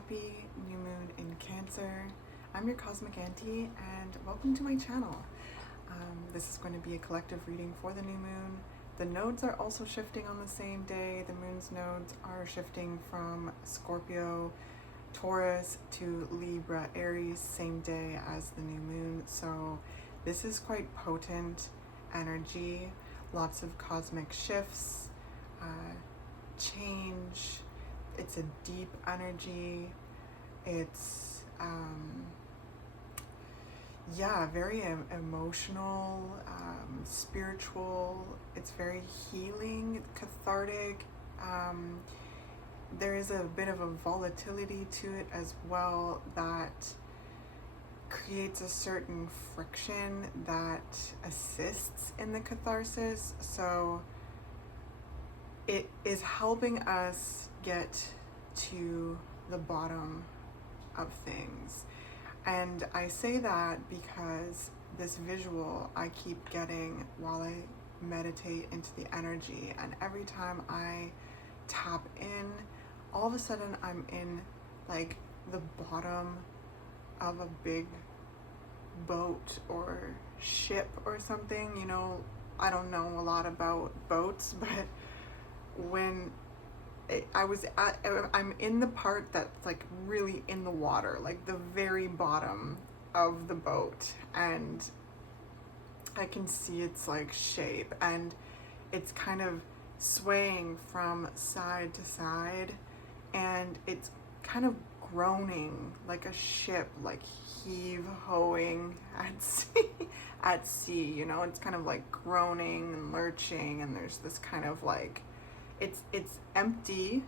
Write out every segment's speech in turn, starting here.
Happy new moon in Cancer. I'm your Cosmic Auntie and welcome to my channel. This is going to be a collective reading for the new moon. The nodes are also shifting on the same day. The moon's nodes are shifting from Scorpio, Taurus to Libra, Aries, same day as the new moon. So this is quite potent energy, lots of cosmic shifts, change. It's a deep energy. It's very emotional, spiritual. It's very healing, cathartic. There is a bit of a volatility to it as well that creates a certain friction that assists in the catharsis. So it is helping us get to the bottom of things. And I say that because this visual I keep getting while I meditate into the energy, and every time I tap in, all of a sudden I'm in like the bottom of a big boat or ship or something. You know, I don't know a lot about boats, but when I'm in the part that's like really in the water, like the very bottom of the boat, and I can see its like shape, and it's kind of swaying from side to side, and it's kind of groaning like a ship, like heave-hoing at sea, you know. It's kind of like groaning and lurching, and there's this kind of like it's empty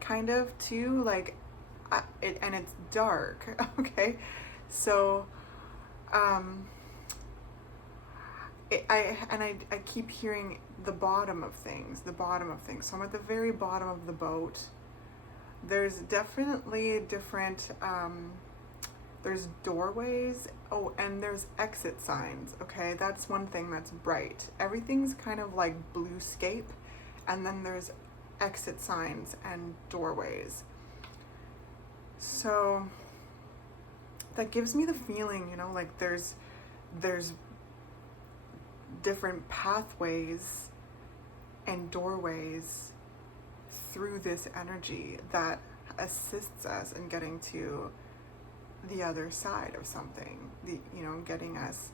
kind of too, like and it's dark. Okay, so I keep hearing the bottom of things, so I'm at the very bottom of the boat. There's definitely different there's doorways, and there's exit signs. Okay, that's one thing that's bright. Everything's kind of like bluescape, and then there's exit signs and doorways. So that gives me the feeling, you know, like there's different pathways and doorways through this energy that assists us in getting to the other side of something, getting us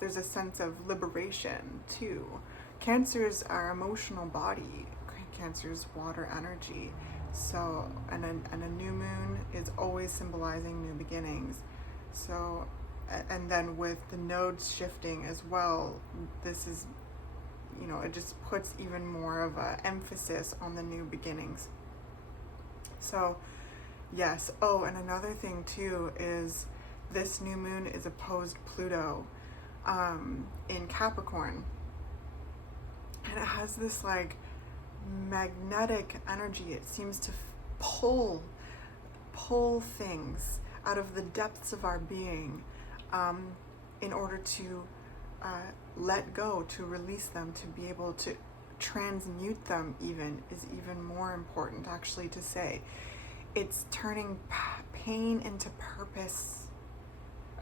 there's a sense of liberation too. Cancer's our emotional body. Cancer's water energy. So, and a new moon is always symbolizing new beginnings. So, and then with the nodes shifting as well, this is, it just puts even more of a emphasis on the new beginnings. So, yes. Oh, and another thing too is this new moon is opposed Pluto in Capricorn, and it has this like magnetic energy. It seems to pull things out of the depths of our being in order to let go, to release them, to be able to transmute them. Is even more important actually to say. It's turning pain into purpose.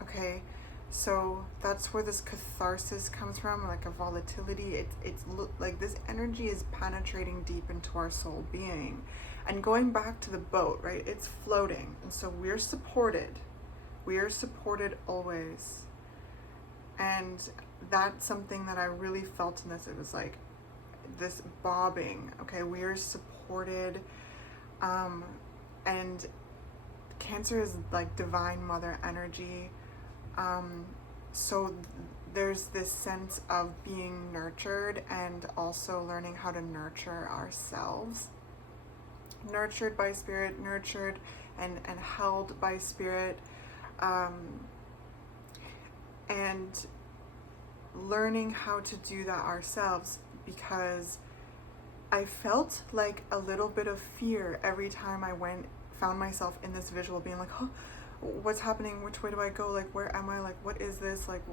Okay, so that's where this catharsis comes from, like a volatility. It's like this energy is penetrating deep into our soul being. And going back to the boat, right, it's floating, and so we're supported always. And that's something that I really felt in this. It was like this bobbing. Okay, we are supported, and Cancer is like divine mother energy. So there's this sense of being nurtured, and also learning how to nurture ourselves. Nurtured by spirit, nurtured and held by spirit, and learning how to do that ourselves, because I felt like a little bit of fear every time I found myself in this visual, being like, oh, what's happening? Which way do I go? Like, where am I? Like, what is this? Like,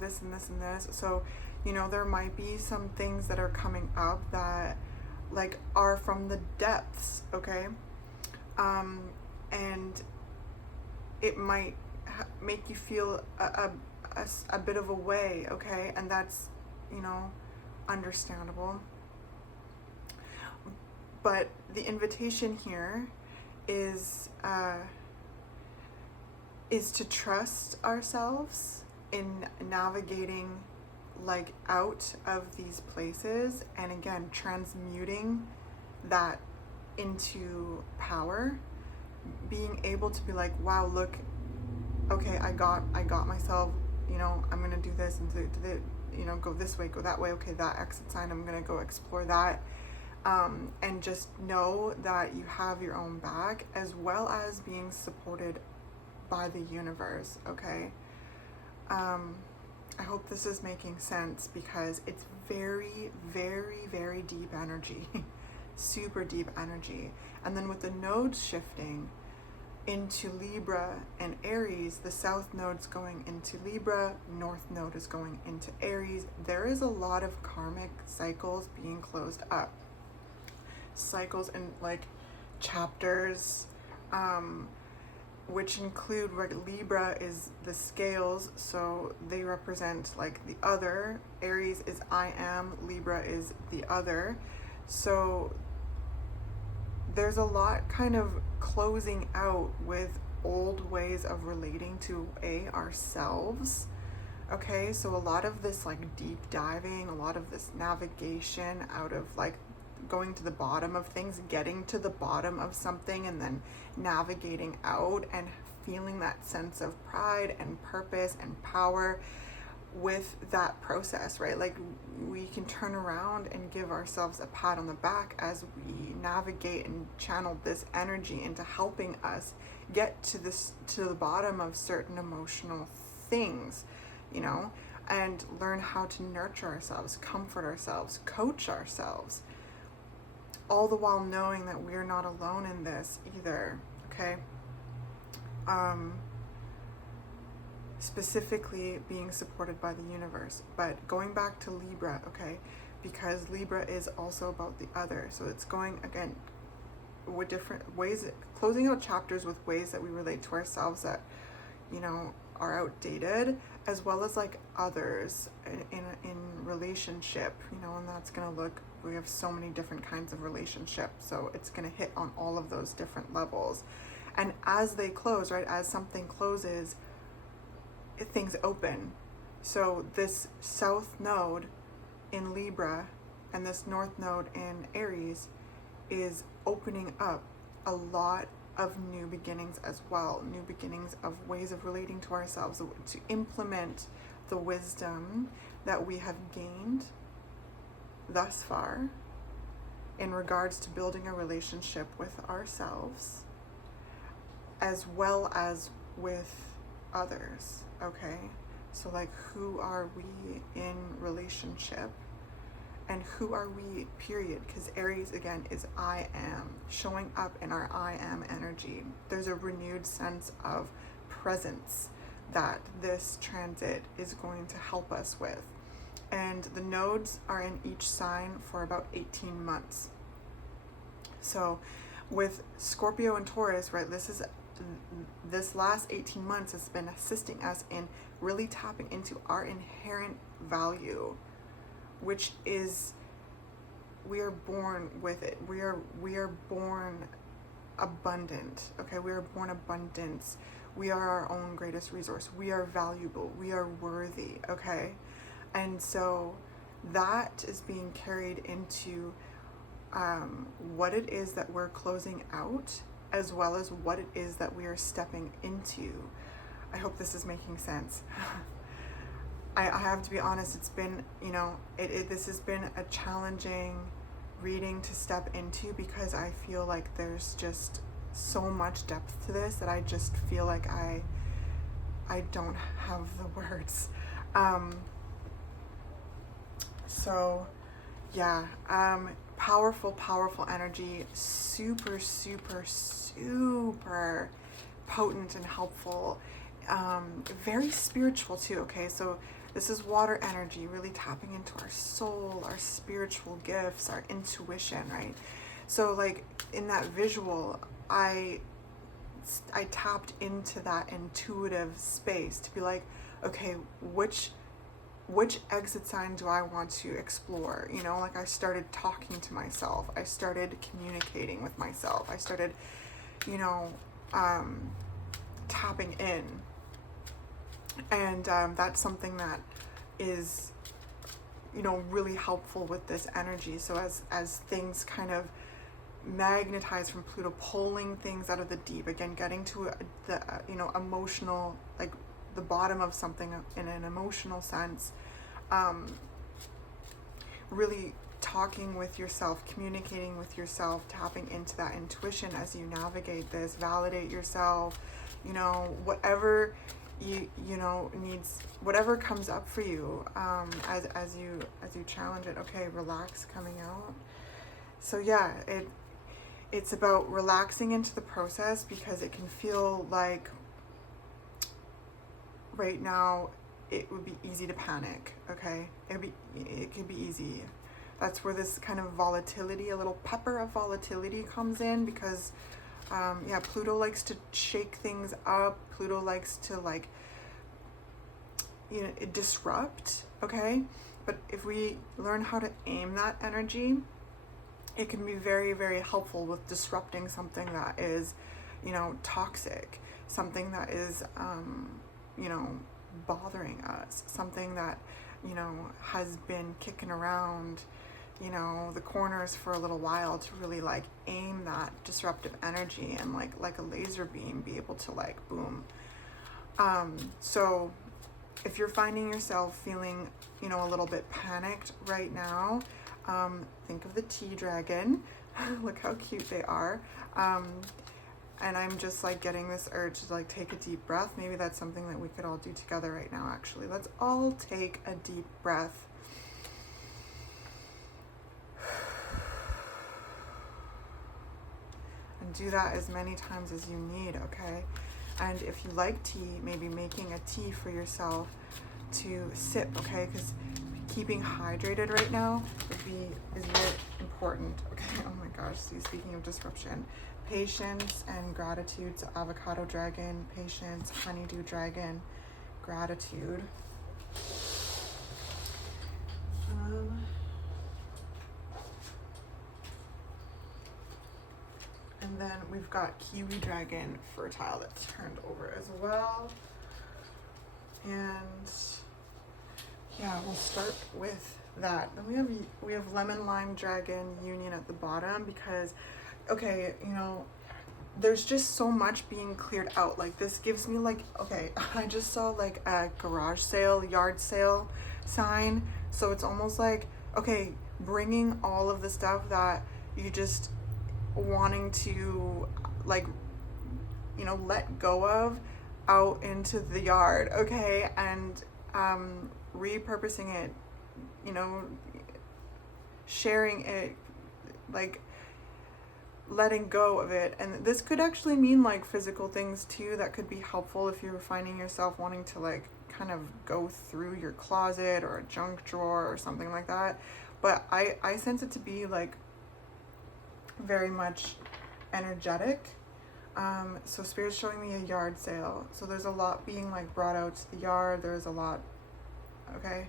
this and this and this. So, there might be some things that are coming up that like are from the depths, okay? And it might make you feel a bit of a way, okay? And that's, you know, understandable. But the invitation here is to trust ourselves in navigating like out of these places, and again transmuting that into power, being able to be like, wow, look, okay, I got myself, you know, I'm gonna do this and do the, you know, go this way, go that way, okay, that exit sign, I'm gonna go explore that, and just know that you have your own back, as well as being supported by the universe, okay? I hope this is making sense, because it's very, very, very deep energy, super deep energy. And then with the nodes shifting into Libra and Aries, the south node's going into Libra, north node is going into Aries. There is a lot of karmic cycles being closed up. Cycles and like chapters, which include, right, Libra is the scales, so they represent like the other. Aries is I am, Libra is the other. So there's a lot kind of closing out with old ways of relating to ourselves. Okay, so a lot of this like deep diving, a lot of this navigation out of like going to the bottom of things, getting to the bottom of something, and then navigating out and feeling that sense of pride and purpose and power with that process, right? Like we can turn around and give ourselves a pat on the back as we navigate and channel this energy into helping us get to the bottom of certain emotional things, you know, and learn how to nurture ourselves, comfort ourselves, coach ourselves, all the while knowing that we're not alone in this either, okay? Specifically being supported by the universe. But going back to Libra, okay, because Libra is also about the other. So it's going, again, with different ways, closing out chapters with ways that we relate to ourselves that, you know, are outdated, as well as like others in relationship, you know, and that's going to look, we have so many different kinds of relationships, so it's going to hit on all of those different levels. And as they close, right, as something closes, things open. So this south node in Libra and this north node in Aries is opening up a lot of new beginnings as well, new beginnings of ways of relating to ourselves, to implement the wisdom that we have gained thus far in regards to building a relationship with ourselves, as well as with others, okay? So like, who are we in relationship, and who are we, period? Because Aries, again, is I am, showing up in our I am energy. There's a renewed sense of presence that this transit is going to help us with. And the nodes are in each sign for about 18 months. So with Scorpio and Taurus, right, this last 18 months has been assisting us in really tapping into our inherent value, which is, we are born with it. We are born abundant, okay? We are born abundance. We are our own greatest resource. We are valuable. We are worthy, okay? And so that is being carried into what it is that we're closing out, as well as what it is that we are stepping into. I hope this is making sense. I have to be honest, it's been, you know, this has been a challenging reading to step into, because I feel like there's just so much depth to this that I just feel like I don't have the words. So yeah, powerful energy, super potent and helpful, very spiritual too, okay? So This is water energy, really tapping into our soul, our spiritual gifts, our intuition, right? So like in that visual, I tapped into that intuitive space to be like, okay, which exit sign do I want to explore? You know, like I started talking to myself. I started communicating with myself. I started, you know, tapping in. And that's something that is, you know, really helpful with this energy. So as things kind of magnetize from Pluto, pulling things out of the deep, again, getting to the you know, emotional, like the bottom of something in an emotional sense, really talking with yourself, communicating with yourself, tapping into that intuition as you navigate this, validate yourself, you know, whatever you know needs, whatever comes up for you, as you challenge it. Okay, relax coming out. So yeah, it's about relaxing into the process, because it can feel like right now it would be easy to panic. Okay, it could be easy. That's where this kind of volatility, a little pepper of volatility comes in, because yeah, Pluto likes to shake things up. Pluto likes to, like, you know, disrupt. Okay, but if we learn how to aim that energy, it can be very, very helpful with disrupting something that is, you know, toxic, something that is, you know, bothering us, something that, you know, has been kicking around, you know, the corners for a little while, to really like aim that disruptive energy and like a laser beam be able to like boom. So if you're finding yourself feeling, you know, a little bit panicked right now, think of the tea dragon. Look how cute they are. And I'm just like getting this urge to like take a deep breath. Maybe that's something that we could all do together right now, actually. Let's all take a deep breath. And do that as many times as you need, okay? And if you like tea, maybe making a tea for yourself to sip, okay? Because keeping hydrated right now is very important. Okay, oh my gosh, see, speaking of disruption, patience and gratitude. So avocado dragon, patience, honeydew dragon, gratitude. And then we've got kiwi dragon, fertile, that's turned over as well. And yeah, we'll start with that. Then we have lemon lime dragon union at the bottom, because okay, you know, there's just so much being cleared out. Like this gives me like, okay, I just saw like a garage sale, yard sale sign. So it's almost like, okay, bringing all of the stuff that you just wanting to like, you know, let go of out into the yard, okay, and repurposing it, you know, sharing it, like letting go of it. And this could actually mean like physical things too that could be helpful if you're finding yourself wanting to like kind of go through your closet or a junk drawer or something like that. But I sense it to be like very much energetic. So Spirit's showing me a yard sale. So there's a lot being like brought out to the yard. There's a lot, okay?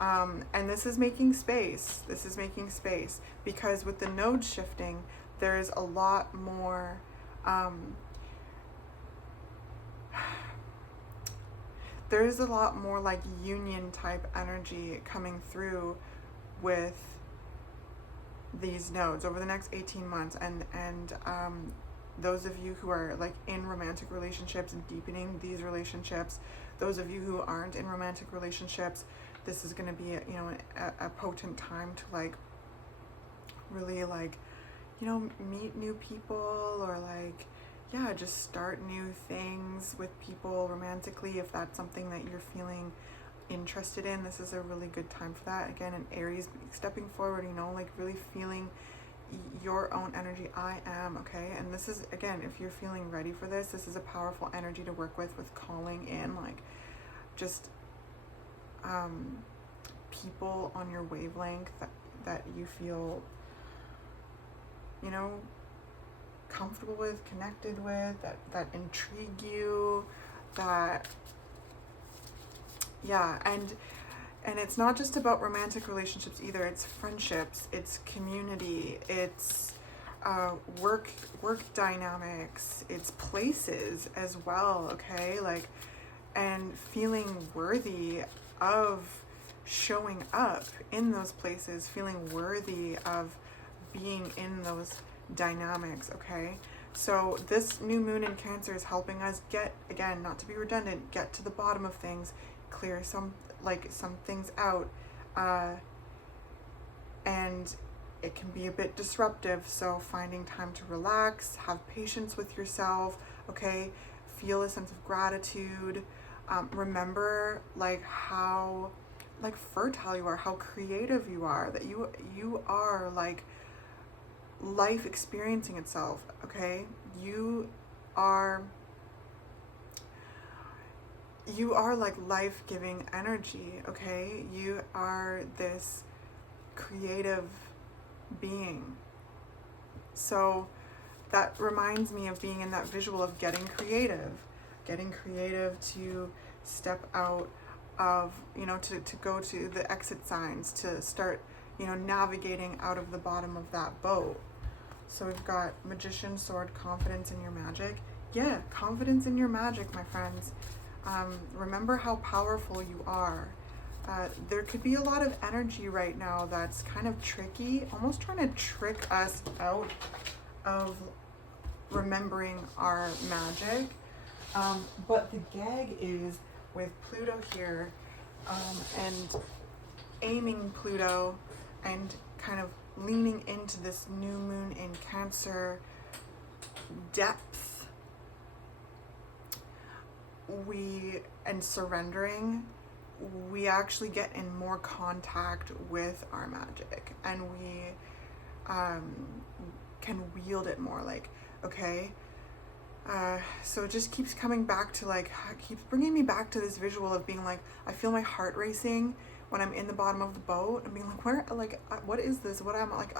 And this is making space. This is making space, because with the node shifting, there's a lot more, there's a lot more like union type energy coming through with these nodes over the next 18 months. And those of you who are like in romantic relationships and deepening these relationships, those of you who aren't in romantic relationships, this is going to be a potent time to like really like, you know, meet new people, or like, yeah, just start new things with people romantically if that's something that you're feeling interested in. This is a really good time for that. Again, in Aries, stepping forward, you know, like really feeling your own energy. I am, okay? And this is, again, if you're feeling ready for this, this is a powerful energy to work with calling in, like, just people on your wavelength that you feel, you know, comfortable with, connected with, that intrigue you, that, yeah. And it's not just about romantic relationships either. It's friendships, it's community, it's work dynamics, it's places as well, okay? Like, and feeling worthy of showing up in those places, feeling worthy of being in those dynamics, okay? So this new moon in Cancer is helping us get, again, not to be redundant, get to the bottom of things, clear some things out, and it can be a bit disruptive. So finding time to relax, have patience with yourself, okay? Feel a sense of gratitude. Remember like how like fertile you are, how creative you are, that you are like life experiencing itself, okay? You are like life-giving energy, okay? You are this creative being. So that reminds me of being in that visual of getting creative to step out of, you know, to go to the exit signs, to start, you know, navigating out of the bottom of that boat. So we've got Magician, Sword, confidence in your magic. Yeah, confidence in your magic, my friends. Remember how powerful you are. There could be a lot of energy right now that's kind of tricky, almost trying to trick us out of remembering our magic. But the gag is with Pluto here, and aiming Pluto and kind of leaning into this new moon in Cancer depth, and surrendering, we actually get in more contact with our magic, and we can wield it more, like, okay? So it just keeps coming back to, like, keeps bringing me back to this visual of being like, I feel my heart racing when I'm in the bottom of the boat and being like, where, like, what is this? What am I, like,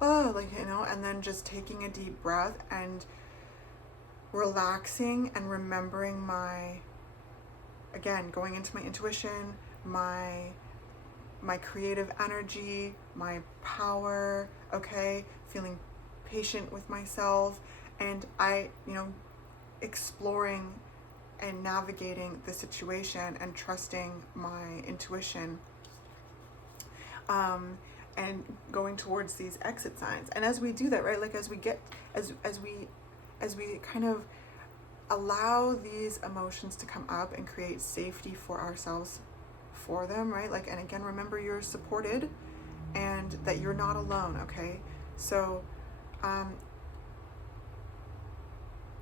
oh, like, you know, and then just taking a deep breath and relaxing and remembering my, again, going into my intuition, my creative energy, my power, okay? Feeling patient with myself, and exploring and navigating the situation and trusting my intuition, and going towards these exit signs. And as we do that, right, like as we kind of allow these emotions to come up and create safety for ourselves for them, right? Like, and again, remember you're supported and that you're not alone, okay? So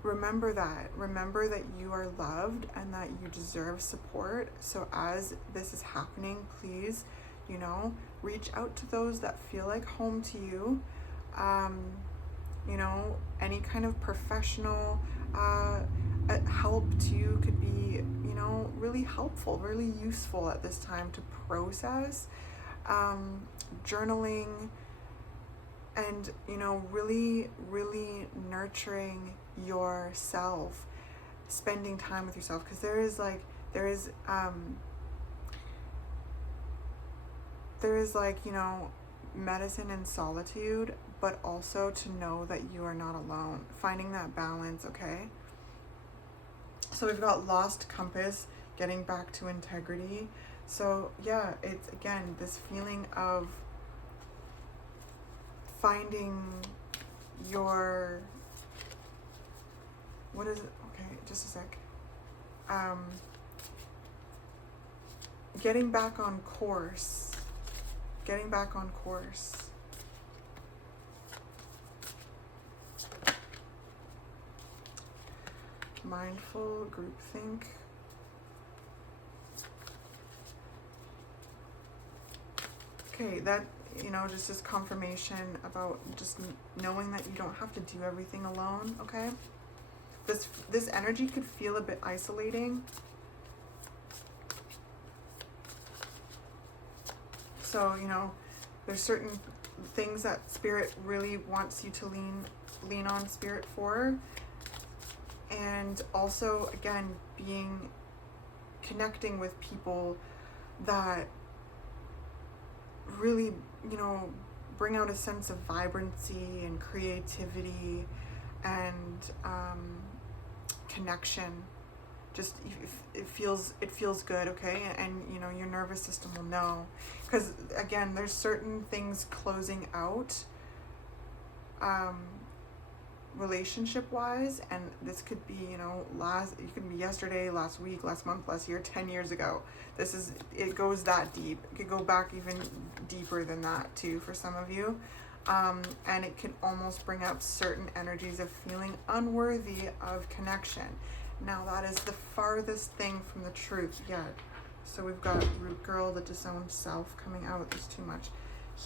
remember that you are loved and that you deserve support. So as this is happening, please, you know, reach out to those that feel like home to you. You know, any kind of professional help to you could be, you know, really helpful, really useful at this time to process. Journaling, and, you know, really, really nurturing yourself, spending time with yourself, because there is you know, medicine in solitude, but also to know that you are not alone, finding that balance, okay? So we've got lost compass, getting back to integrity. So yeah, it's, again, this feeling of finding your, what is it? Okay, just a sec. Getting back on course. Mindful, groupthink. Okay, that, you know, just as confirmation about just knowing that you don't have to do everything alone, okay? This energy could feel a bit isolating. So, you know, there's certain things that Spirit really wants you to lean on Spirit for. And also, again, connecting with people that really, you know, bring out a sense of vibrancy and creativity and connection. Just it feels good, okay? And you know, your nervous system will know, because again, there's certain things closing out relationship wise, and this could be, you know, it could be yesterday, last week, last month, last year, 10 years ago. It goes that deep. It could go back even deeper than that too for some of you. And it can almost bring up certain energies of feeling unworthy of connection. Now that is the farthest thing from the truth yet. So we've got Root Girl, the disowned self coming out. There's too much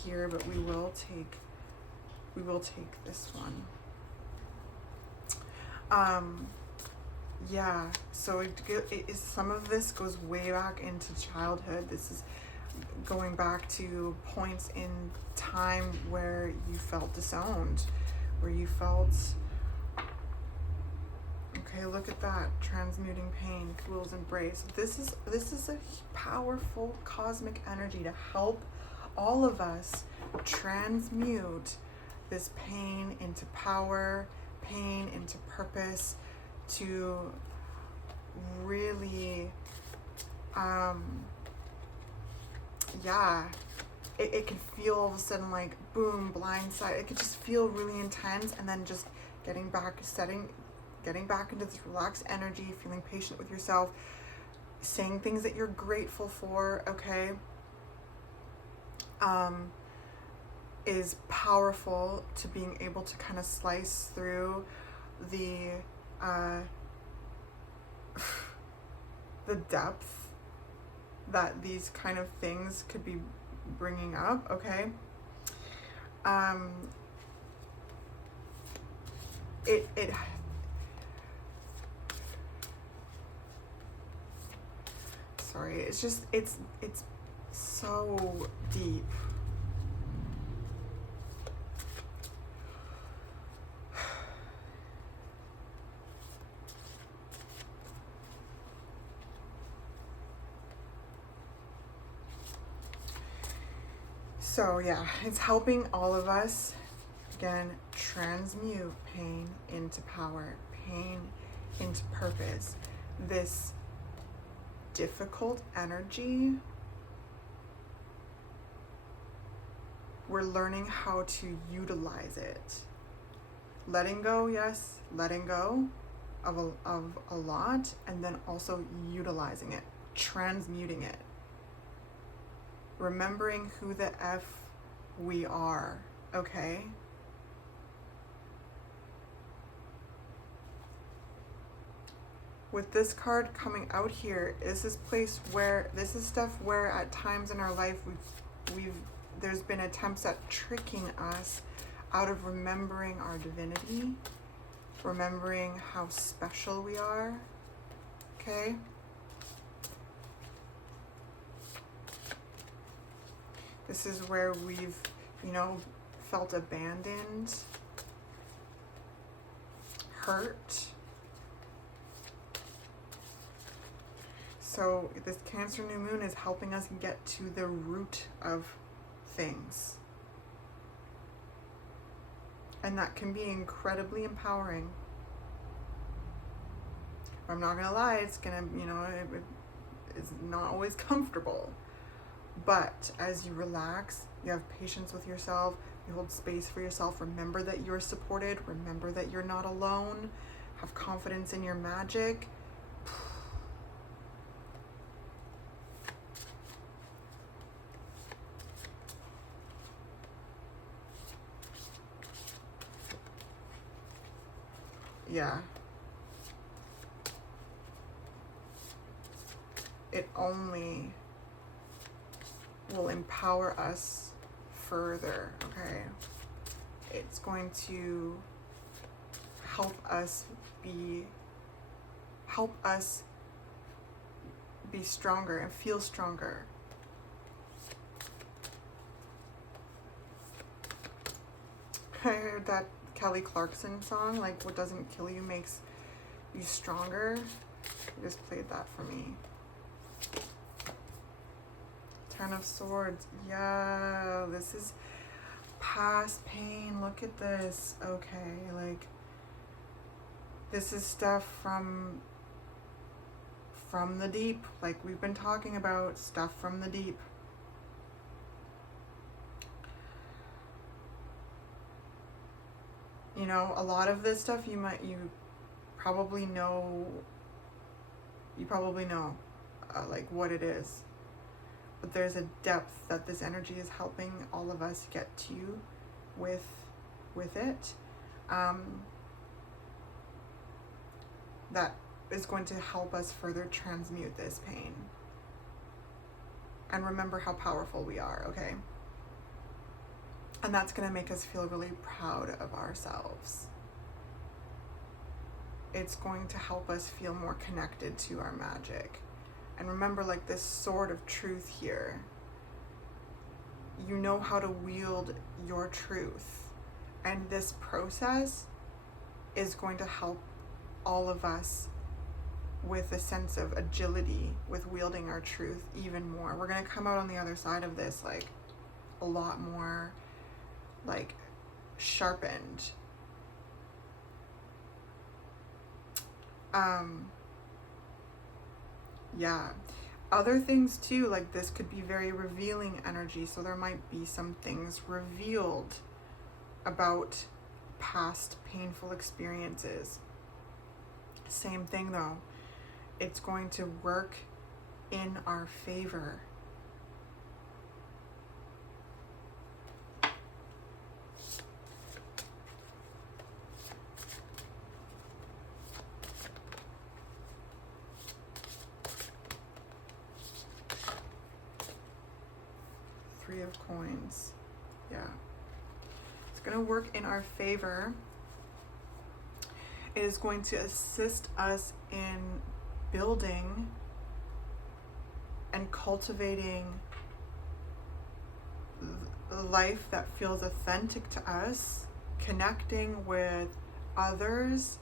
here, but we will take this one. Yeah, so some of this goes way back into childhood. This is going back to points in time where you felt disowned, where you felt, okay, look at that, transmuting pain, Cool's embrace. This is a powerful cosmic energy to help all of us transmute this pain into power, pain into purpose, to really, it can feel all of a sudden like boom, blindside. It could just feel really intense, and then just getting back into this relaxed energy, feeling patient with yourself, saying things that you're grateful for, okay, is powerful to being able to kind of slice through the depth that these kind of things could be bringing up, okay? Sorry, it's just, it's so deep. So yeah, it's helping all of us, again, transmute pain into power, pain into purpose. This difficult energy, we're learning how to utilize it. Letting go, yes, letting go of a lot, and then also utilizing it, transmuting it. Remembering who the F we are, okay? With this card coming out here, this is stuff where at times in our life there's been attempts at tricking us out of remembering our divinity, remembering how special we are, okay? This is where we've, you know, felt abandoned, hurt. So this Cancer new moon is helping us get to the root of things. And that can be incredibly empowering. I'm not gonna lie, it's gonna, you know, it's not always comfortable. But as you relax, you have patience with yourself, you hold space for yourself, remember that you're supported, remember that you're not alone, have confidence in your magic. Yeah. It only will empower us further, okay? It's going to help us be stronger and feel stronger. I heard that Kelly Clarkson song, like, what doesn't kill you makes you stronger. He just played that for me. Ten of Swords. Yeah, this is past pain. Look at this. Okay, like, this is stuff from the deep, like we've been talking about, stuff from the deep. You know, a lot of this stuff you probably know like what it is, but there's a depth that this energy is helping all of us get to with it, that is going to help us further transmute this pain and remember how powerful we are, okay? And that's going to make us feel really proud of ourselves. It's going to help us feel more connected to our magic. And remember, like, this sword of truth here, you know how to wield your truth. And this process is going to help all of us with a sense of agility with wielding our truth even more. We're going to come out on the other side of this, like, a lot more, like, sharpened. Yeah. Other things too, like, this could be very revealing energy, so there might be some things revealed about past painful experiences. Same thing though, it's going to work in our favor. Three of Coins. Yeah. It's going to work in our favor. It is going to assist us in building and cultivating a life that feels authentic to us, connecting with others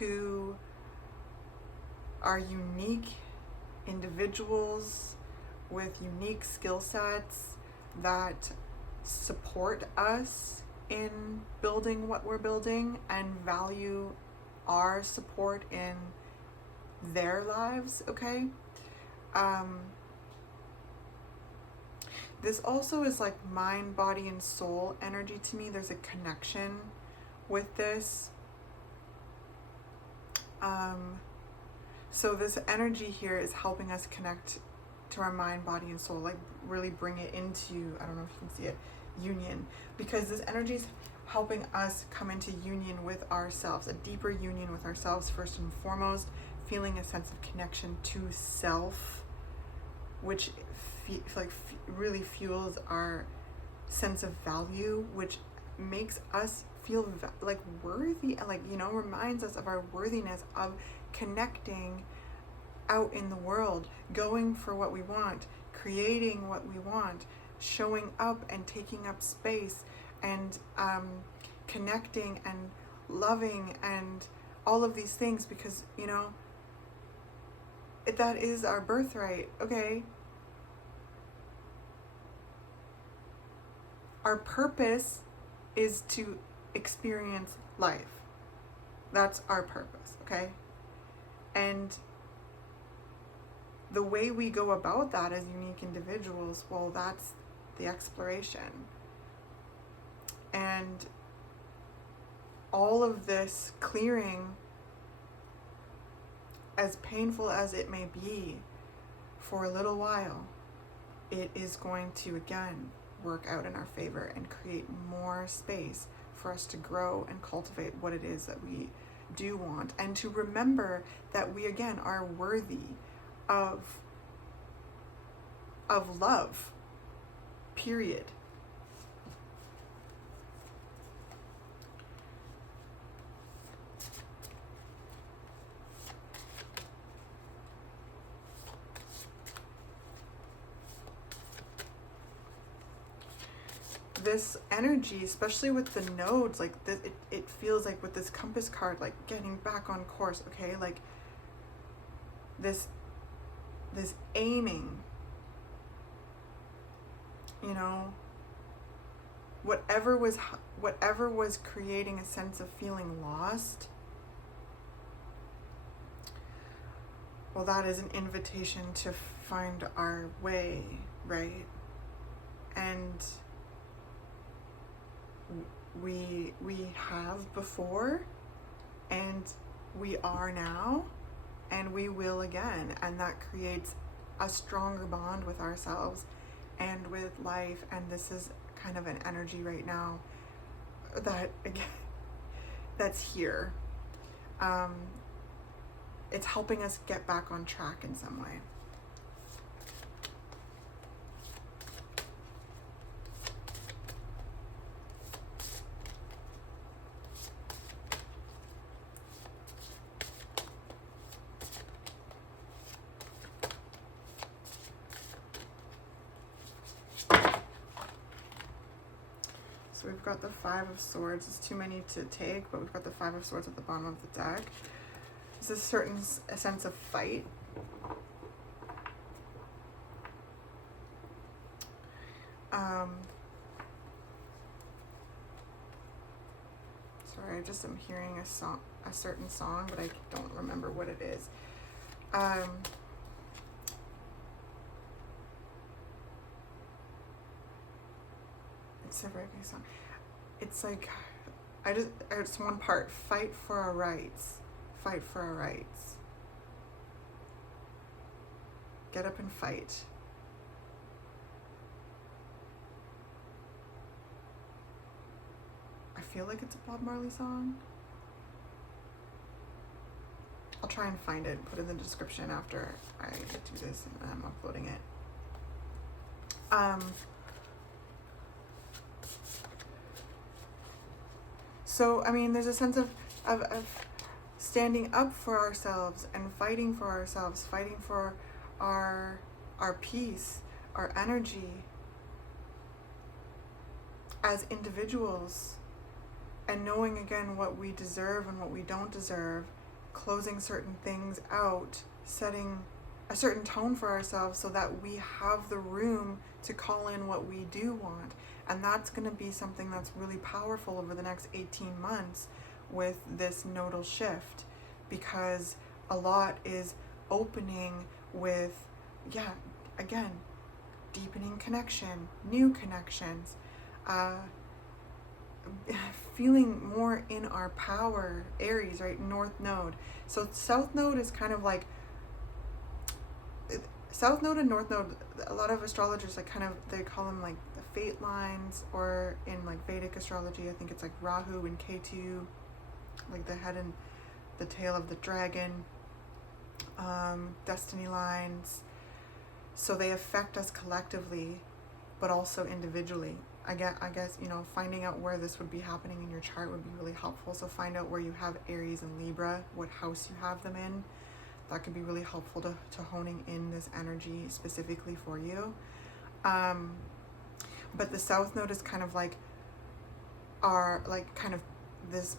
who are unique individuals with unique skill sets that support us in building what we're building and value our support in their lives, okay? This also is like mind, body, and soul energy to me. There's a connection with this. So this energy here is helping us connect to our mind, body, and soul, like really bring it into, I don't know if you can see it, union, because this energy is helping us come into union with ourselves, a deeper union with ourselves first and foremost, feeling a sense of connection to self, which really fuels our sense of value, which makes us feel like worthy, and like, you know, reminds us of our worthiness of connecting out in the world, going for what we want, creating what we want, showing up and taking up space, and connecting and loving and all of these things, because, you know, that is our birthright, okay? Our purpose is to experience life. That's our purpose, okay? And the way we go about that as unique individuals, well, that's the exploration. And all of this clearing, as painful as it may be for a little while, it is going to, again, work out in our favor and create more space for us to grow and cultivate what it is that we do want, and to remember that we, again, are worthy of love, period. this energy, especially with the nodes, like this, it feels like with this compass card, like getting back on course, okay? Like this aiming, you know, whatever was creating a sense of feeling lost, well, that is an invitation to find our way, right? And we have before, and we are now, and we will again, and that creates a stronger bond with ourselves and with life. And this is kind of an energy right now that, again, that's here. It's helping us get back on track in some way. So we've got the Five of Swords. It's too many to take, but we've got the Five of Swords at the bottom of the deck. There's a sense of fight. Sorry, I just am hearing a certain song, but I don't remember what it is. It's a reggae song. It's like, it's one part, fight for our rights. Fight for our rights. Get up and fight. I feel like it's a Bob Marley song. I'll try and find it, put it in the description after I do this and I'm uploading it. So, I mean, there's a sense of standing up for ourselves and fighting for ourselves, fighting for our peace, our energy as individuals, and knowing again what we deserve and what we don't deserve, closing certain things out, setting a certain tone for ourselves so that we have the room to call in what we do want. And that's going to be something that's really powerful over the next 18 months with this nodal shift, because a lot is opening with, again, deepening connection, new connections, feeling more in our power. Aries, right? North node. So South node is kind of like, South node and North node, a lot of astrologers like they call them like the fate lines, or in like Vedic astrology, I think it's like Rahu and Ketu, like the head and the tail of the dragon, destiny lines. So they affect us collectively, but also individually. I guess, you know, finding out where this would be happening in your chart would be really helpful. So find out where you have Aries and Libra, what house you have them in. That could be really helpful to honing in this energy specifically for you. But the South node is kind of like this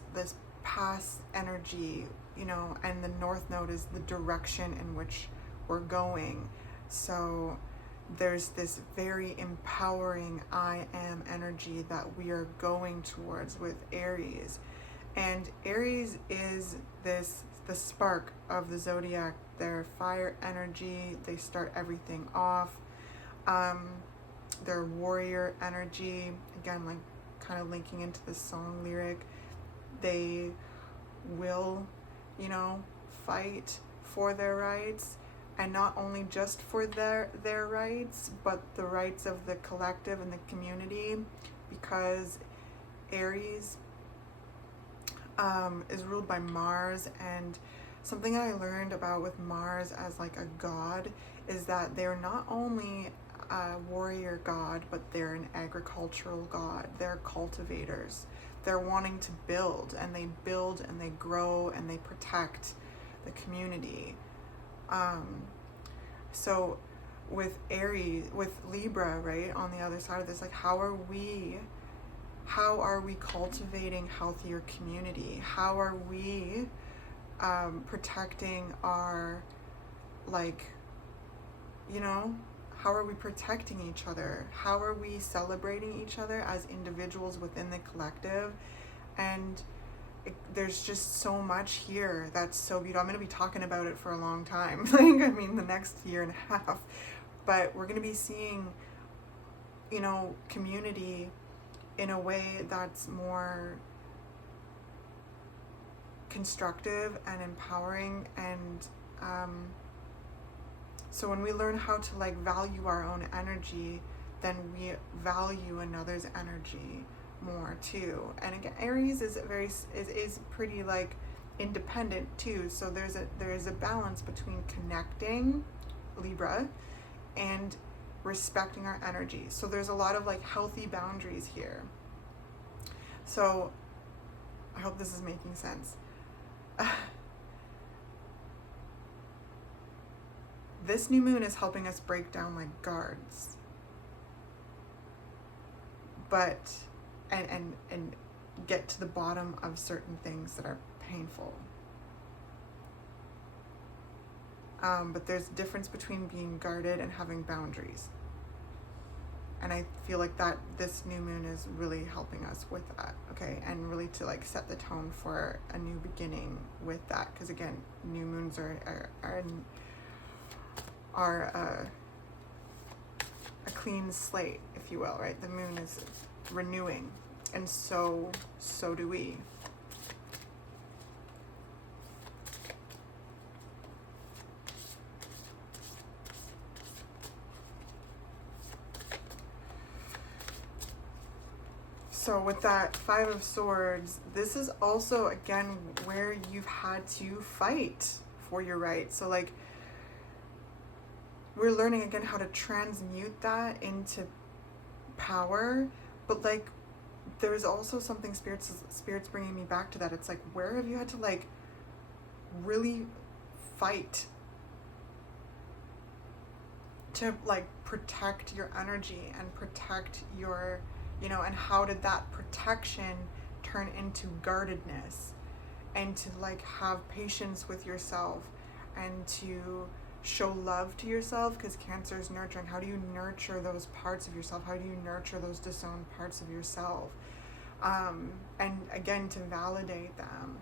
past energy, you know, and the North node is the direction in which we're going. So there's this very empowering I am energy that we are going towards with Aries. And Aries is the spark of the zodiac. They're fire energy. They start everything off. They're warrior energy. Again, like kind of linking into the song lyric. They will, you know, fight for their rights, and not only just for their rights, but the rights of the collective and the community, because Aries is ruled by Mars. And something that I learned about with Mars as like a god is that they're not only a warrior god, but they're an agricultural god. They're cultivators. They're wanting to build and they grow and they protect the community. So with Aries, with Libra, right, on the other side of this, like, how are we How are we cultivating healthier community? How are we protecting our, like, you know, how are we protecting each other? How are we celebrating each other as individuals within the collective? And there's just so much here that's so beautiful. I'm going to be talking about it for a long time. Like, I mean, the next year and a half. But we're going to be seeing, you know, community in a way that's more constructive and empowering. And so when we learn how to, like, value our own energy, then we value another's energy more too. And again, Aries is pretty, like, independent too. So there is a balance between connecting, Libra, and respecting our energy. So there's a lot of, like, healthy boundaries here. So I hope this is making sense. This new moon is helping us break down, like, guards, but and get to the bottom of certain things that are painful. But there's a difference between being guarded and having boundaries. And I feel like that this new moon is really helping us with that, okay? And really to, like, set the tone for a new beginning with that. Because again, new moons are a clean slate, if you will, right? The moon is renewing, and so do we. So with that Five of Swords, this is also, again, where you've had to fight for your right. So, like, we're learning again how to transmute that into power, but, like, there's also something spirits bringing me back to that. It's like, where have you had to, like, really fight to, like, protect your energy and protect your, you know, and how did that protection turn into guardedness, and to, like, have patience with yourself and to show love to yourself, because Cancer is nurturing. How do you nurture those parts of yourself? How do you nurture those disowned parts of yourself? And again, to validate them,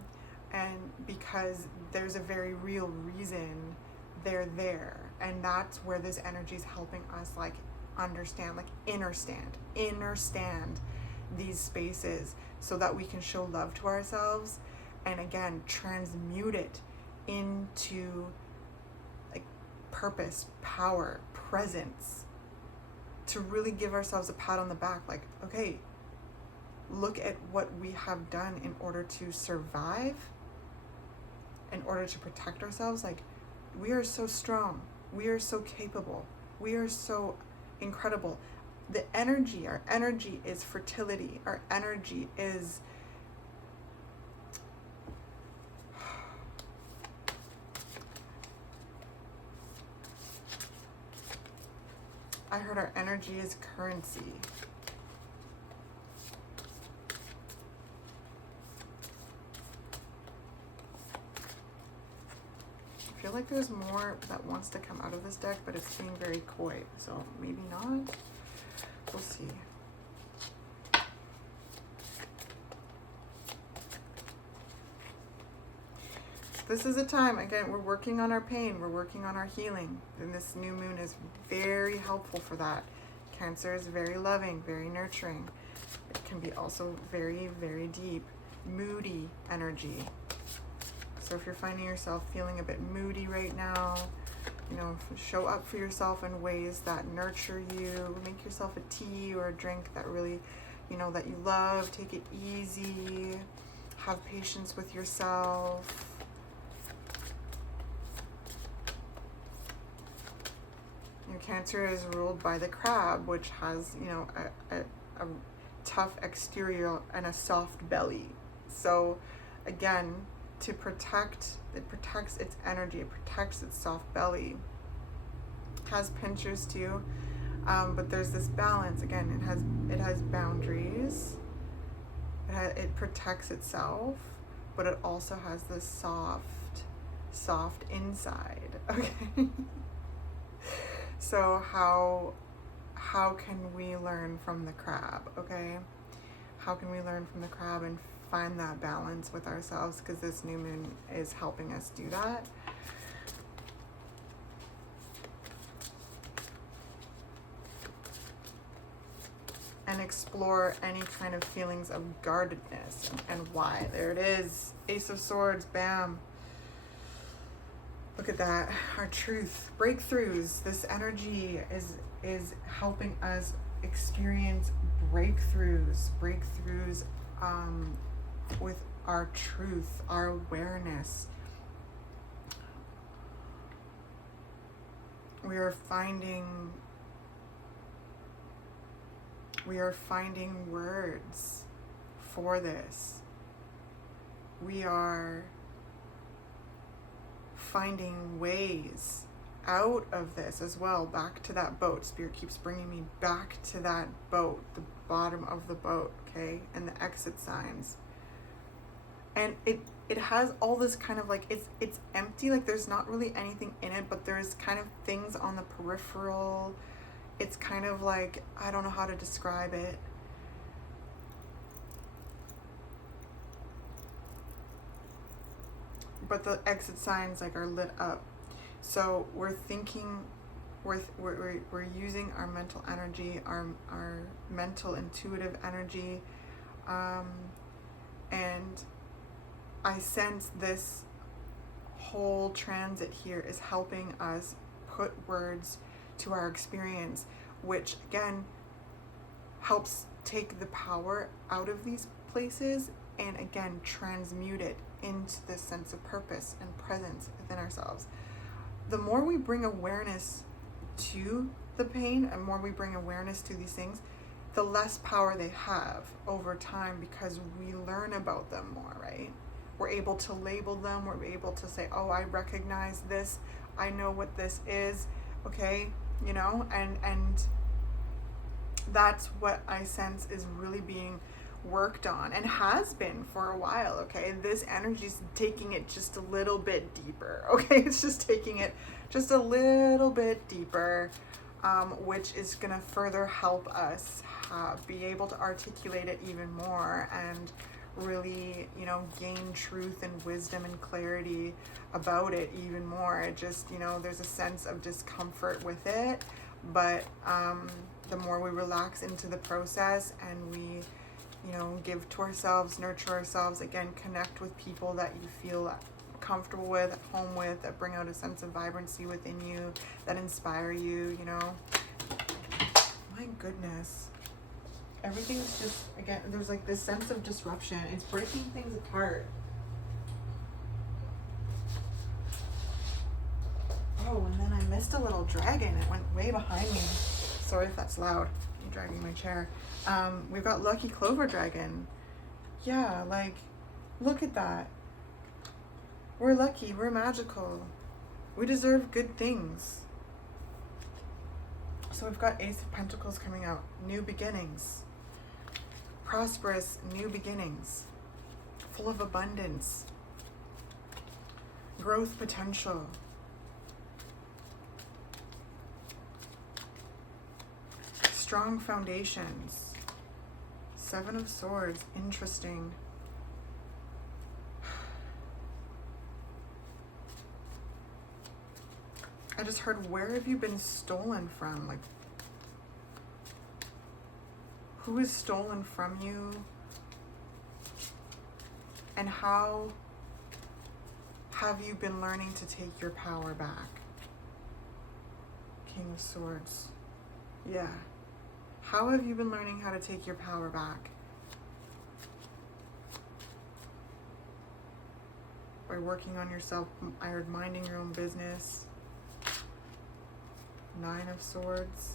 and because there's a very real reason they're there, and that's where this energy is helping us, like, understand, like, understand these spaces, so that we can show love to ourselves, and again, transmute it into, like, purpose, power, presence, to really give ourselves a pat on the back, like, okay, look at what we have done in order to survive, in order to protect ourselves. Like, we are so strong, we are so capable, we are so incredible. The energy, our energy is fertility, our energy is I heard our energy is currency. I feel like there's more that wants to come out of this deck, but it's being very coy, so maybe not. We'll see. This is a time, again, we're working on our pain, we're working on our healing, and this new moon is very helpful for that. Cancer is very loving, very nurturing. It can be also very, very deep, moody energy. So if you're finding yourself feeling a bit moody right now, you know, show up for yourself in ways that nurture you. Make yourself a tea or a drink that really, you know, that you love. Take it easy. Have patience with yourself. Your Cancer is ruled by the crab, which has, you know, a tough exterior and a soft belly. So again, to protect, it protects its energy, it protects its soft belly. It has pinchers too, but there's this balance. Again, it has boundaries, It protects itself, but it also has this soft inside. Okay. So how can we learn from the crab? Okay. How can we learn from the crab and find that balance with ourselves? Because this new moon is helping us do that. And explore any kind of feelings of guardedness and why. There it is. Ace of Swords, bam. Look at that. Our truth. Breakthroughs. This energy is helping us experience breakthroughs. Breakthroughs with our truth, our awareness. We are finding words for this. We are finding ways out of this as well. Back to that boat. Spirit keeps bringing me back to that boat, the bottom of the boat, okay? And the exit signs. And it has all this kind of like, it's empty, like there's not really anything in it, but there's kind of things on the peripheral. It's kind of like, I don't know how to describe it. But the exit signs like are lit up. So we're thinking, we're using our mental energy, our mental intuitive energy, and I sense this whole transit here is helping us put words to our experience, which again helps take the power out of these places and again transmute it into this sense of purpose and presence within ourselves. The more we bring awareness to the pain and more we bring awareness to these things, the less power they have over time, because we learn about them more, right? We're able to label them. We're able to say, oh, I recognize this. I know what this is. Okay, you know, and that's what I sense is really being worked on and has been for a while. Okay, this energy's taking it just a little bit deeper. Okay, it's just taking it just a little bit deeper, which is gonna further help us be able to articulate it even more and really, you know, gain truth and wisdom and clarity about it even more. It just, you know, there's a sense of discomfort with it, but the more we relax into the process and we, you know, give to ourselves, nurture ourselves, again, connect with people that you feel comfortable with, at home with, that bring out a sense of vibrancy within you, that inspire you, you know. My goodness. Everything's just, again, there's like this sense of disruption. It's breaking things apart. Oh, and then I missed a little dragon. It went way behind me. Sorry if that's loud. I'm dragging my chair. We've got Lucky Clover Dragon. Yeah, like, look at that. We're lucky. We're magical. We deserve good things. So we've got Ace of Pentacles coming out. New beginnings. Prosperous new beginnings. Full of abundance. Growth potential. Strong foundations. Seven of Swords. Interesting. I just heard, where have you been stolen from? Like, who is stolen from you? And how have you been learning to take your power back? King of Swords. Yeah. How have you been learning how to take your power back? By working on yourself, minding your own business. Nine of Swords.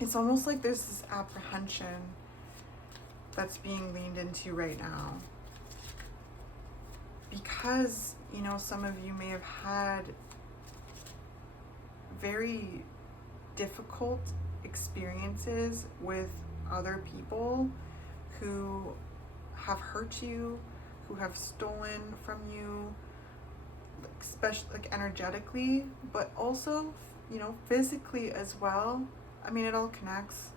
It's almost like there's this apprehension that's being leaned into right now because, you know, some of you may have had very difficult experiences with other people who have hurt you, who have stolen from you, especially like energetically, but also, you know, physically as well. I mean, it all connects.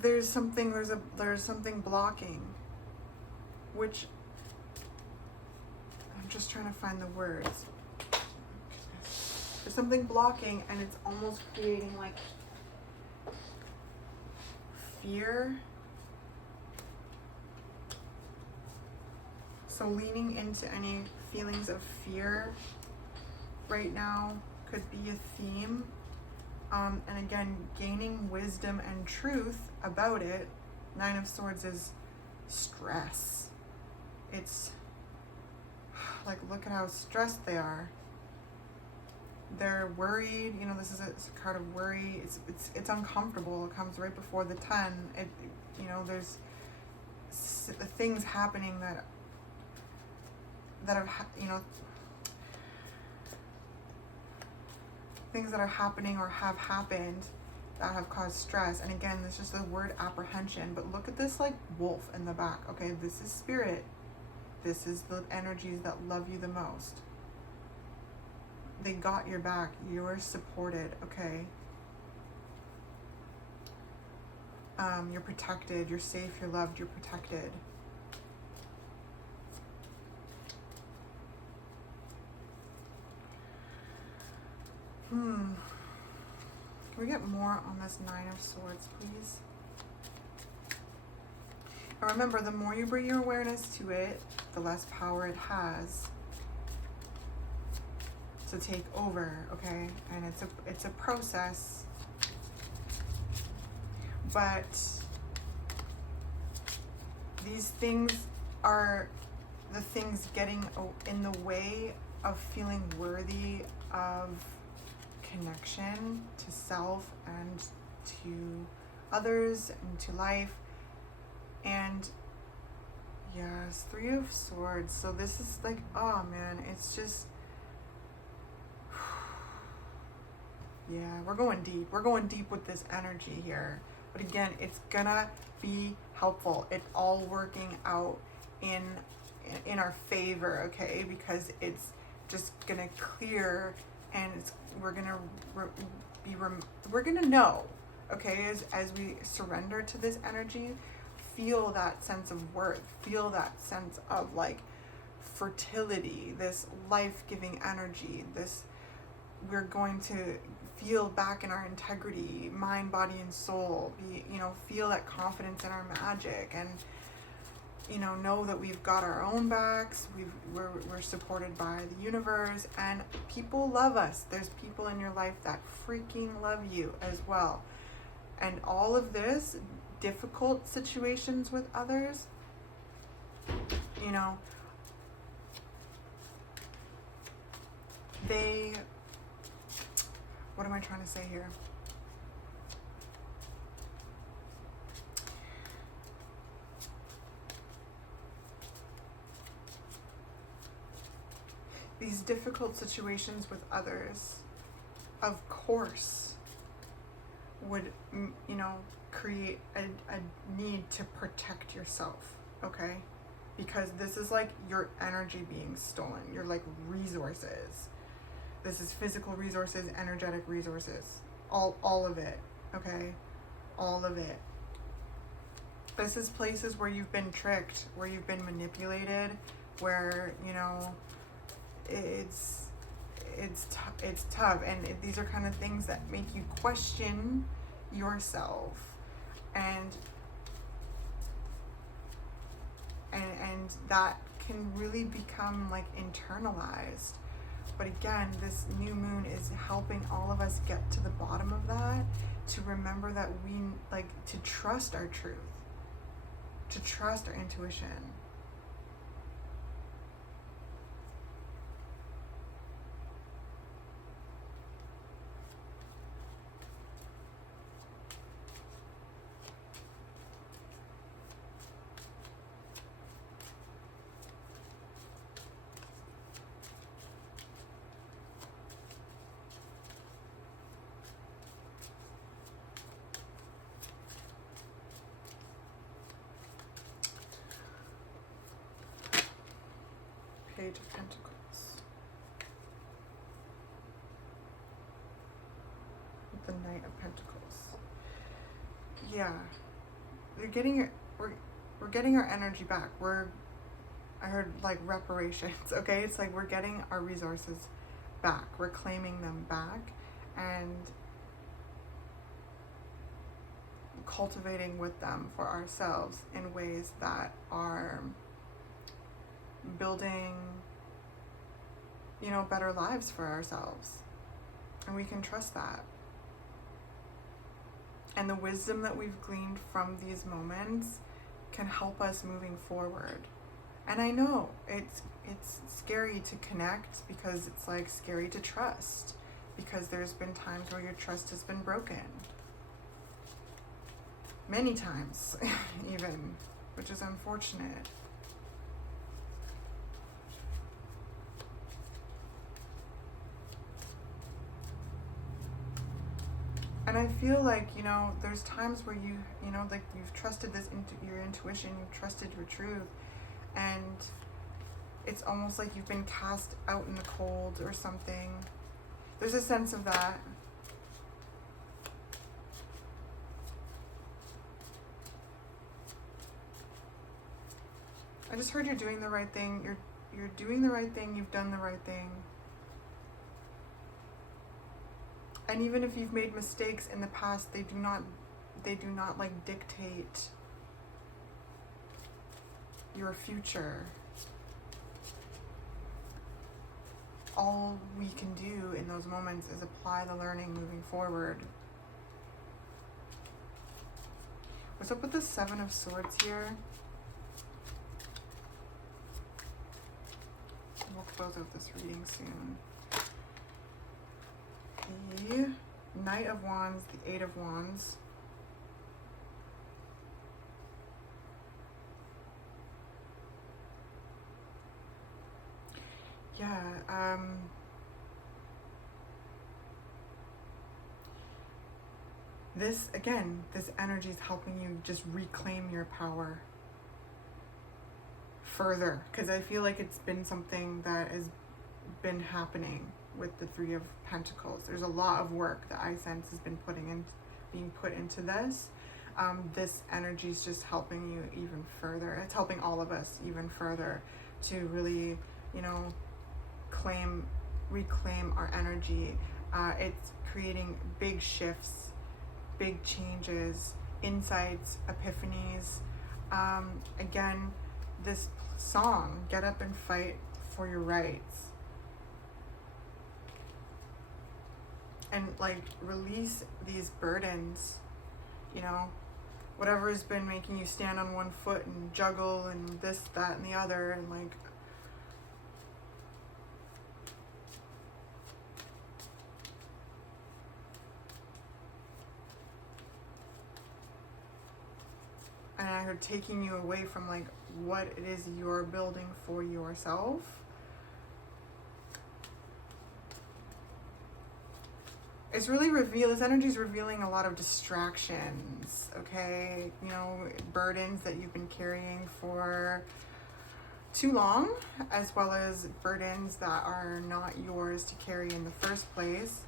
There's something blocking, which I'm just trying to find the words. There's something blocking, and it's almost creating like fear. So leaning into any feelings of fear right now could be a theme. And again, gaining wisdom and truth about it. 9 of Swords is stress. It's like, look at how stressed they are. They're worried. You know, this is a card of worry. It's uncomfortable. It comes right before the 10. You know, there's things happening that are, you know, things that are happening or have happened that have caused stress. And again, this is the word apprehension, but look at this like wolf in the back. Okay, this is spirit. This is the energies that love you the most. They got your back. You're supported, okay? You're protected. You're safe. You're loved. You're protected. Can we get more on this 9 of Swords, please? And remember, the more you bring your awareness to it, the less power it has to take over, okay? And it's a process. But these things are the things getting in the way of feeling worthy of connection to self and to others and to life. And yes, 3 of Swords. So this is like, oh man, it's just, yeah, we're going deep. We're going deep with this energy here. But again, it's gonna be helpful. It's all working out in our favor, okay? Because it's just gonna clear, and we're gonna know, okay? As we surrender to this energy, feel that sense of worth, feel that sense of like fertility, this life-giving energy. We're going to feel back in our integrity, mind, body, and soul. Feel that confidence in our magic, and know that we've got our own backs. We're supported by the universe, and people love us. There's people in your life that freaking love you as well. And all of this, difficult situations with others, what am I trying to say here? These difficult situations with others, of course, would, create a need to protect yourself, okay? Because this is like your energy being stolen, your like resources. This is physical resources, energetic resources, all of it, okay? All of it. This is places where you've been tricked, where you've been manipulated, where, it's tough, and these are kind of things that make you question yourself, and that can really become like internalized. But again, this new moon is helping all of us get to the bottom of that, to remember that we like to trust our truth, to trust our intuition. Page of Pentacles. With the Knight of Pentacles. Yeah. We're getting our energy back. I heard like reparations, okay? It's like we're getting our resources back. We're claiming them back and cultivating with them for ourselves in ways that are building, you know, better lives for ourselves. And we can trust that. And the wisdom that we've gleaned from these moments can help us moving forward. And I know it's scary to connect because it's like scary to trust, because there's been times where your trust has been broken. Many times even, which is unfortunate. And I feel like, you know, there's times where you know, like you've trusted your intuition, you've trusted your truth, and it's almost like you've been cast out in the cold or something. There's a sense of that. I just heard you're doing the right thing. You're doing the right thing. You've done the right thing. And even if you've made mistakes in the past, they do not like dictate your future. All we can do in those moments is apply the learning moving forward. What's up with the Seven of Swords here? We'll close out this reading soon. The Knight of Wands, the Eight of Wands. Yeah, this energy is helping you just reclaim your power further, because I feel like it's been something that has been happening with the Three of Pentacles. There's a lot of work that I sense has been being put into this. This energy is just helping you even further. It's helping all of us even further to really, you know, reclaim our energy. It's creating big shifts, big changes, insights, epiphanies. Again, this song, Get Up and Fight for Your Rights. And like release these burdens, you know, whatever has been making you stand on one foot and juggle and this, that, and the other, and like and I heard taking you away from like what it is you're building for yourself. It's really this energy is revealing a lot of distractions, okay? You know, burdens that you've been carrying for too long, as well as burdens that are not yours to carry in the first place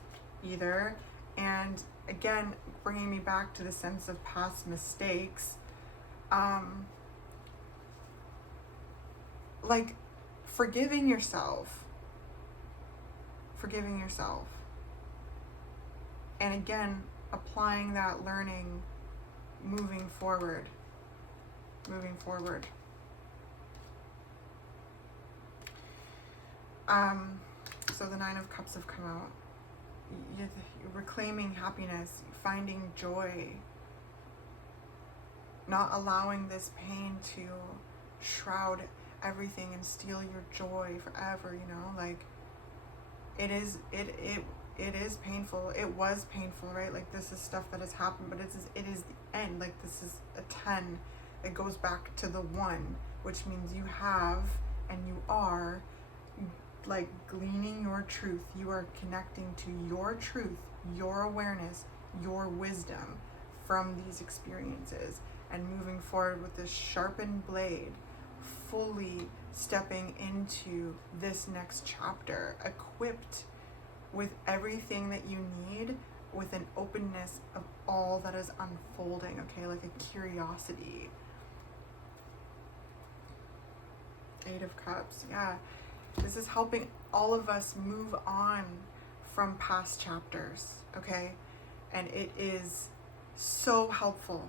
either. And again, bringing me back to the sense of past mistakes, like forgiving yourself. And again, applying that learning, moving forward. So the Nine of Cups have come out. You're reclaiming happiness, finding joy, not allowing this pain to shroud everything and steal your joy forever, you know, like it is painful. It was painful, right? Like this is stuff that has happened, but it is the end. Like this is a 10. It goes back to the 1, which means you have and you are like gleaning your truth. You are connecting to your truth, your awareness, your wisdom from these experiences, and moving forward with this sharpened blade, fully stepping into this next chapter equipped with everything that you need, with an openness of all that is unfolding, okay? Like a curiosity. Eight of Cups, yeah. This is helping all of us move on from past chapters, okay? And it is so helpful.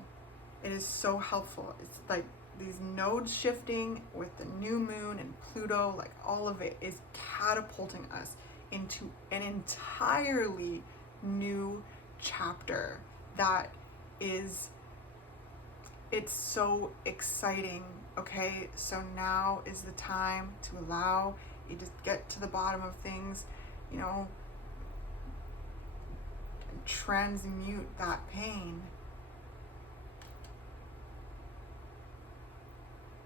It is so helpful. It's like these nodes shifting with the new moon and Pluto, like all of it is catapulting us into an entirely new chapter that is, it's so exciting, okay? So now is the time to allow you to get to the bottom of things, you know, and transmute that pain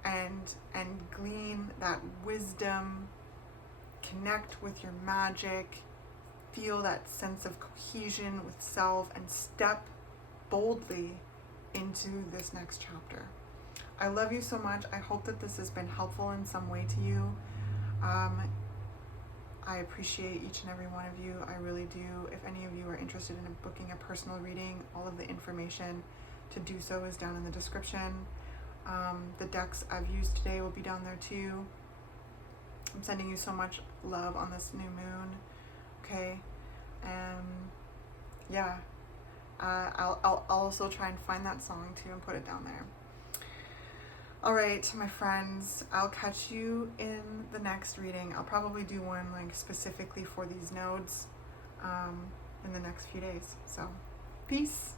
and glean that wisdom, connect with your magic, feel that sense of cohesion with self, and step boldly into this next chapter. I love you so much. I hope that this has been helpful in some way to you. I appreciate each and every one of you. I really do. If any of you are interested in booking a personal reading, all of the information to do so is down in the description. The decks I've used today will be down there too. I'm sending you so much love on this new moon. Okay. Yeah. I'll also try and find that song too and put it down there. All right, my friends, I'll catch you in the next reading. I'll probably do one like specifically for these nodes in the next few days. So, peace.